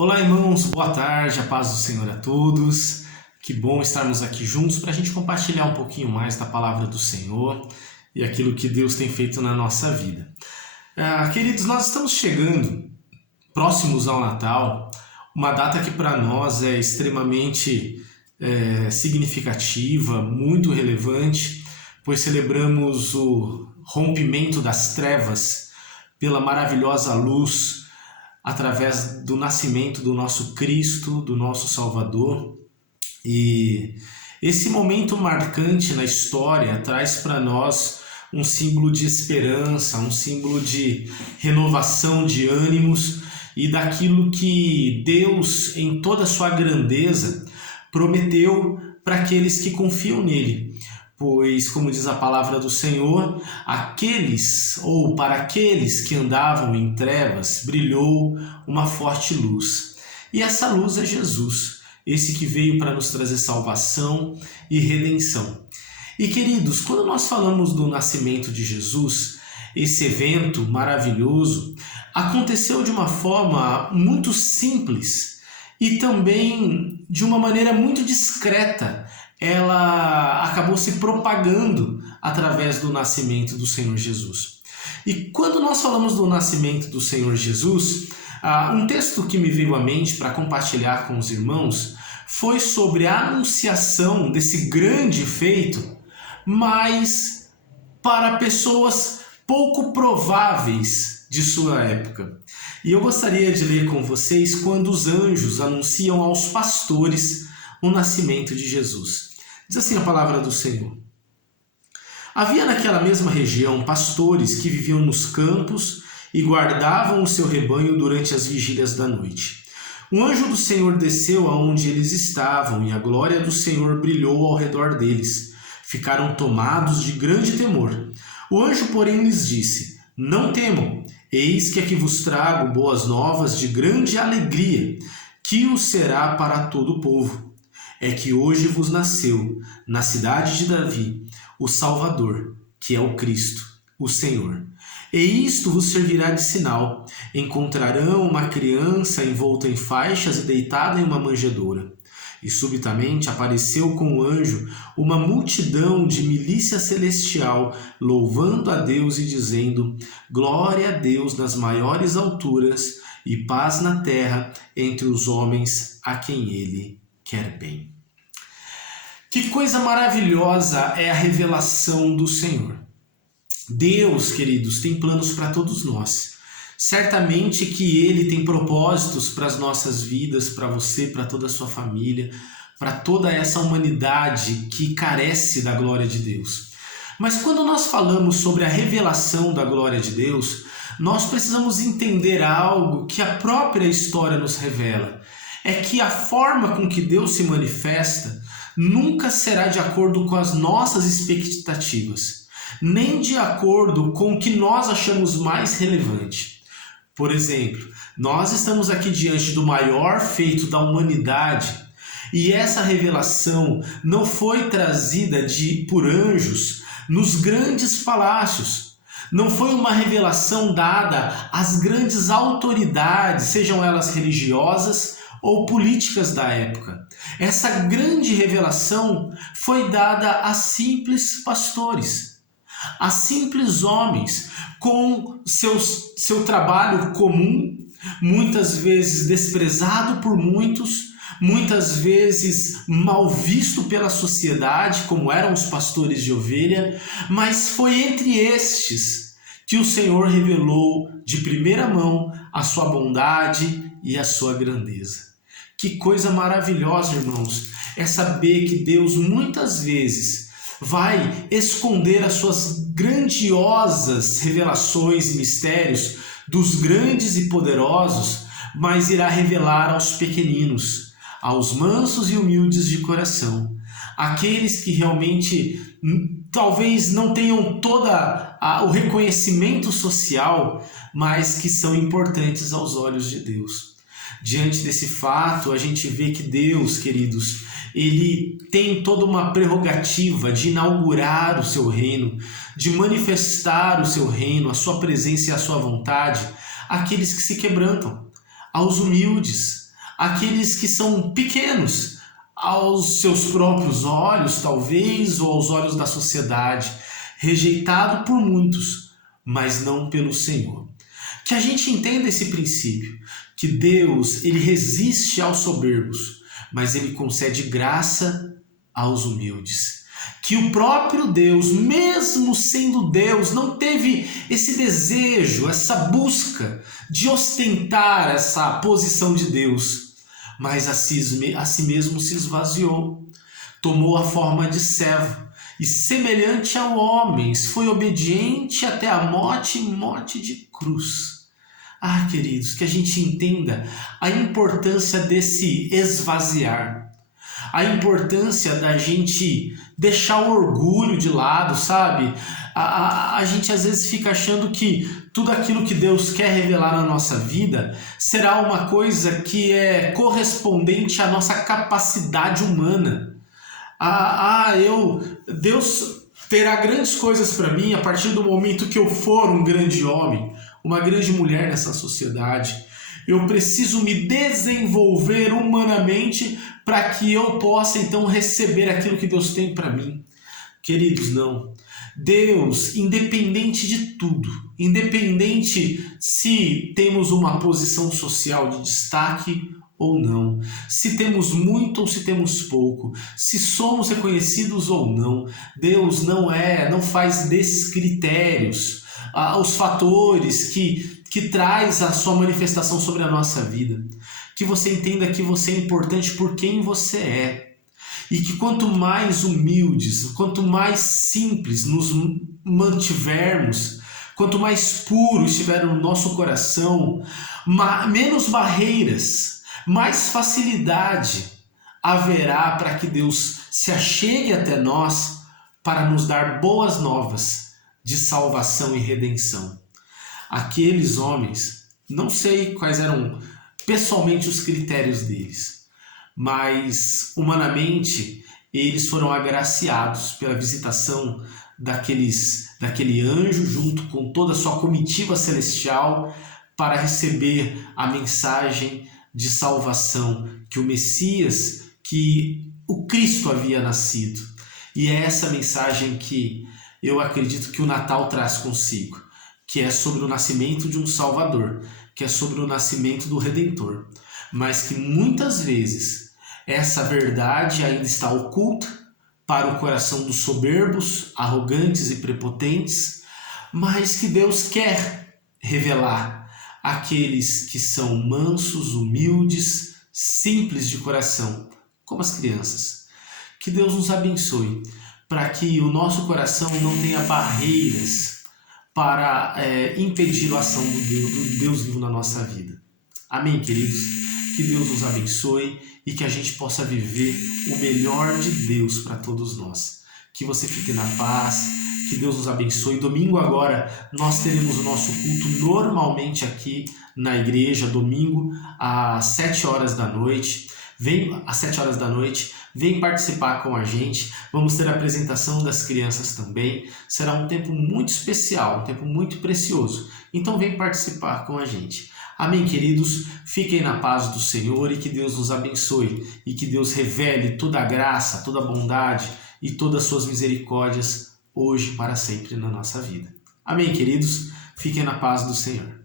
Olá, irmãos, boa tarde, a paz do Senhor a todos. Que bom estarmos aqui juntos para a gente compartilhar um pouquinho mais da palavra do Senhor e aquilo que Deus tem feito na nossa vida. Queridos, nós estamos chegando próximos ao Natal, uma data que para nós é extremamente significativa, muito relevante, pois celebramos o rompimento das trevas pela maravilhosa luz através do nascimento do nosso Cristo, do nosso Salvador. E esse momento marcante na história traz para nós um símbolo de esperança, um símbolo de renovação de ânimos e daquilo que Deus, em toda a sua grandeza, prometeu para aqueles que confiam nele. Pois, como diz a palavra do Senhor, para aqueles que andavam em trevas, brilhou uma forte luz. E essa luz é Jesus, esse que veio para nos trazer salvação e redenção. E queridos, quando nós falamos do nascimento de Jesus, esse evento maravilhoso aconteceu de uma forma muito simples e também de uma maneira muito discreta. Ela acabou se propagando através do nascimento do Senhor Jesus. E quando nós falamos do nascimento do Senhor Jesus, um texto que me veio à mente para compartilhar com os irmãos foi sobre a anunciação desse grande feito, mas para pessoas pouco prováveis de sua época. E eu gostaria de ler com vocês quando os anjos anunciam aos pastores o nascimento de Jesus. Diz assim a palavra do Senhor. Havia naquela mesma região pastores que viviam nos campos e guardavam o seu rebanho durante as vigílias da noite. Um anjo do Senhor desceu aonde eles estavam e a glória do Senhor brilhou ao redor deles. Ficaram tomados de grande temor. O anjo, porém, lhes disse: Não temam, eis que aqui vos trago boas novas de grande alegria, que o será para todo o povo. É que hoje vos nasceu, na cidade de Davi, o Salvador, que é o Cristo, o Senhor. E isto vos servirá de sinal: encontrarão uma criança envolta em faixas e deitada em uma manjedoura. E subitamente apareceu com o anjo uma multidão de milícia celestial, louvando a Deus e dizendo: Glória a Deus nas maiores alturas e paz na terra entre os homens a quem ele quer bem. Que coisa maravilhosa é a revelação do Senhor. Deus, queridos, tem planos para todos nós. Certamente que Ele tem propósitos para as nossas vidas, para você, para toda a sua família, para toda essa humanidade que carece da glória de Deus. Mas quando nós falamos sobre a revelação da glória de Deus, nós precisamos entender algo que a própria história nos revela. É que a forma com que Deus se manifesta nunca será de acordo com as nossas expectativas, nem de acordo com o que nós achamos mais relevante. Por exemplo, nós estamos aqui diante do maior feito da humanidade e essa revelação não foi trazida por anjos nos grandes palácios. Não foi uma revelação dada às grandes autoridades, sejam elas religiosas ou políticas da época. Essa grande revelação foi dada a simples pastores, a simples homens com seu trabalho comum, muitas vezes desprezado por muitos, muitas vezes mal visto pela sociedade, como eram os pastores de ovelha, mas foi entre estes que o Senhor revelou de primeira mão a sua bondade e a sua grandeza. Que coisa maravilhosa, irmãos, é saber que Deus muitas vezes vai esconder as suas grandiosas revelações e mistérios dos grandes e poderosos, mas irá revelar aos pequeninos, aos mansos e humildes de coração, aqueles que realmente talvez não tenham todo o reconhecimento social, mas que são importantes aos olhos de Deus. Diante desse fato, a gente vê que Deus, queridos, Ele tem toda uma prerrogativa de inaugurar o seu reino, de manifestar o seu reino, a sua presença e a sua vontade àqueles que se quebrantam, aos humildes, aqueles que são pequenos aos seus próprios olhos, talvez, ou aos olhos da sociedade, rejeitado por muitos, mas não pelo Senhor. Que a gente entenda esse princípio, que Deus, ele resiste aos soberbos, mas ele concede graça aos humildes. Que o próprio Deus, mesmo sendo Deus, não teve esse desejo, essa busca de ostentar essa posição de Deus, mas a si mesmo se esvaziou, tomou a forma de servo e, semelhante a homens, foi obediente até a morte de cruz. Queridos, que a gente entenda a importância desse esvaziar, a importância da gente deixar o orgulho de lado, sabe? A gente às vezes fica achando que tudo aquilo que Deus quer revelar na nossa vida será uma coisa que é correspondente à nossa capacidade humana. Deus terá grandes coisas para mim a partir do momento que eu for um grande homem, uma grande mulher nessa sociedade. Eu preciso me desenvolver humanamente para que eu possa então receber aquilo que Deus tem para mim. Queridos, não. Deus, independente de tudo, independente se temos uma posição social de destaque ou não, se temos muito ou se temos pouco, se somos reconhecidos ou não, Deus não faz desses critérios os fatores que traz a sua manifestação sobre a nossa vida. Que você entenda que você é importante por quem você é. E que quanto mais humildes, quanto mais simples nos mantivermos, quanto mais puro estiver o nosso coração, menos barreiras, mais facilidade haverá para que Deus se achegue até nós para nos dar boas novas de salvação e redenção. Aqueles homens, não sei quais eram pessoalmente os critérios deles, mas humanamente eles foram agraciados pela visitação daquele anjo junto com toda a sua comitiva celestial para receber a mensagem de salvação que o Messias, que o Cristo havia nascido. E é essa mensagem que eu acredito que o Natal traz consigo, que é sobre o nascimento de um Salvador, que é sobre o nascimento do Redentor, mas que muitas vezes essa verdade ainda está oculta para o coração dos soberbos, arrogantes e prepotentes, mas que Deus quer revelar àqueles que são mansos, humildes, simples de coração, como as crianças. Que Deus nos abençoe para que o nosso coração não tenha barreiras para impedir a ação do Deus vivo na nossa vida. Amém, queridos? Que Deus nos abençoe e que a gente possa viver o melhor de Deus para todos nós. Que você fique na paz, que Deus nos abençoe. Domingo agora nós teremos o nosso culto normalmente aqui na igreja, domingo às 7 horas da noite. Vem às 7 horas da noite, vem participar com a gente. Vamos ter a apresentação das crianças também. Será um tempo muito especial, um tempo muito precioso. Então vem participar com a gente. Amém, queridos? Fiquem na paz do Senhor e que Deus nos abençoe e que Deus revele toda a graça, toda a bondade e todas as suas misericórdias hoje e para sempre na nossa vida. Amém, queridos? Fiquem na paz do Senhor.